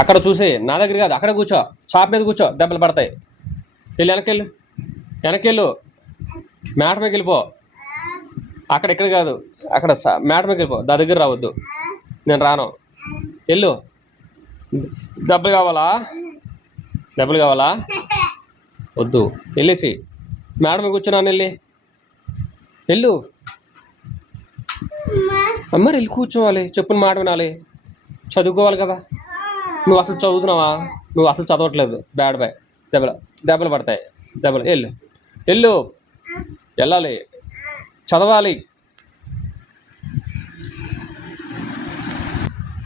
అక్కడ చూసి నా దగ్గర కాదు, అక్కడ కూర్చో, చాప్ మీద కూర్చో, దెబ్బలు పడతాయి. వెళ్ళు, వెనకెళ్ళు, వెనకెళ్ళు, మ్యాట్ మీదకి వెళ్ళిపో. అక్కడ ఇక్కడ కాదు, అక్కడ మ్యాట్ మీదకి వెళ్ళిపో, దా దగ్గర రావద్దు, నేను రాను. వెళ్ళు. దెబ్బలు కావాలా? దెబ్బలు కావాలా? వద్దు, వెళ్ళేసి మ్యాట్ మీద కూర్చున్నాను, వెళ్ళి వెళ్ళు. మరి వెళ్ళి కూర్చోవాలి, చెప్పులు మాట వినాలి, చదువుకోవాలి కదా. నువ్వు అసలు చదువుతున్నావా? నువ్వు అసలు చదవట్లేదు. Bad boy. దెబ్బలు పడతాయి, దెబ్బలు. వెళ్ళు, వెళ్ళు, వెళ్ళాలి, చదవాలి.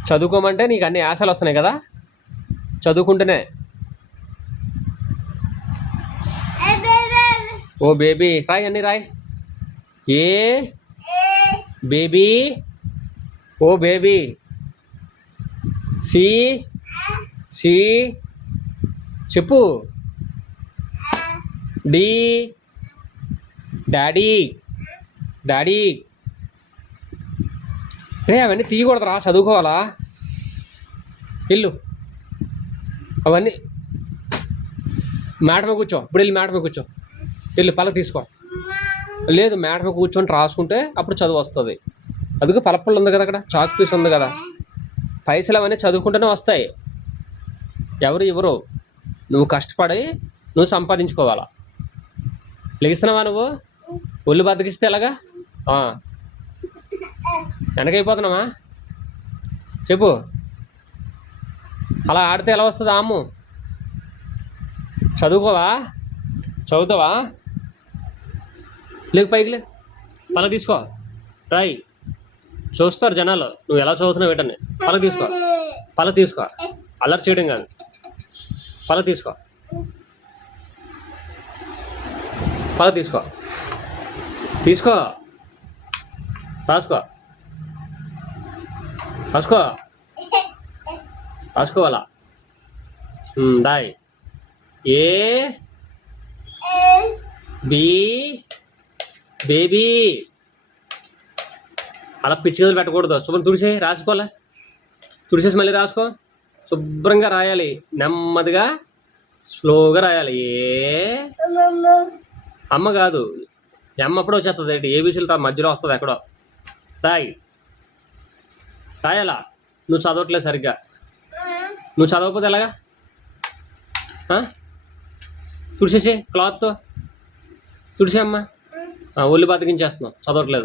చదువుకోమంటే నీకు అన్ని ఆశలు వస్తున్నాయి కదా, చదువుకుంటేనే. ఓ బేబీ, రాయ్, అన్నీ రాయ్. A baby, oh baby. C C చెప్పు. D daddy, daddy. రే అవన్నీ తీయకూడదురా, చదువుకోవాలా. ఇల్లు అవన్నీ మ్యాట్ మీద కూర్చో. ఇప్పుడు వెళ్ళి మ్యాట్ మీద కూర్చో, వెళ్ళి పలక తీసుకో. లేదు, మ్యాట్ మీద కూర్చొని రాసుకుంటే అప్పుడు చదువు వస్తుంది. అదిగో పలపళ్ళు ఉంది కదా, అక్కడ చాక్ పీస్ ఉంది కదా. పైసలు అవన్నీ చదువుకుంటూనే వస్తాయి. ఎవరు ఇవ్వరు, నువ్వు కష్టపడి నువ్వు సంపాదించుకోవాలా. లెగిస్తున్నావా నువ్వు? ఒళ్ళు బతికిస్తే ఎలాగా? వెనకైపోతున్నావా? చెప్పు. అలా ఆడితే ఎలా వస్తుంది అమ్ము? చదువుకోవా? చదువుతావా? లేక పైకి లే, పలక తీసుకో, రాయి. చూస్తారు జనాలు నువ్వు ఎలా చదువుతున్నావు ఏంటని. పలక తీసుకో, పలక తీసుకో, అల్లరి చేయడం కాదు, పలక తీసుకో, పలక తీసుకో, తీసుకో, రాసుకో, రాసుకో, రాసుకోవాలా. రాయ్. A B baby. అలా పిచ్చి గదులు పెట్టకూడదు. శుభ్రం తుడిసే, రాసుకోలే, తుడిసేసి మళ్ళీ రాసుకో. శుభ్రంగా రాయాలి, నెమ్మదిగా స్లోగా రాయాలి. ఏ అమ్మ కాదు, ఎమ్మ అప్పుడే వచ్చేస్తుంది ఏంటి, ఏబీసీలు మధ్యలో వస్తుంది ఎక్కడో. రాయి, రాయాలా. నువ్వు చదవట్లేదు సరిగ్గా, నువ్వు చదవకపోతే ఎలాగా? తుడిసేసి క్లాత్తో తుడిసే అమ్మా. ఒళ్ళు బతికించేస్తున్నావు, చదవట్లేదు.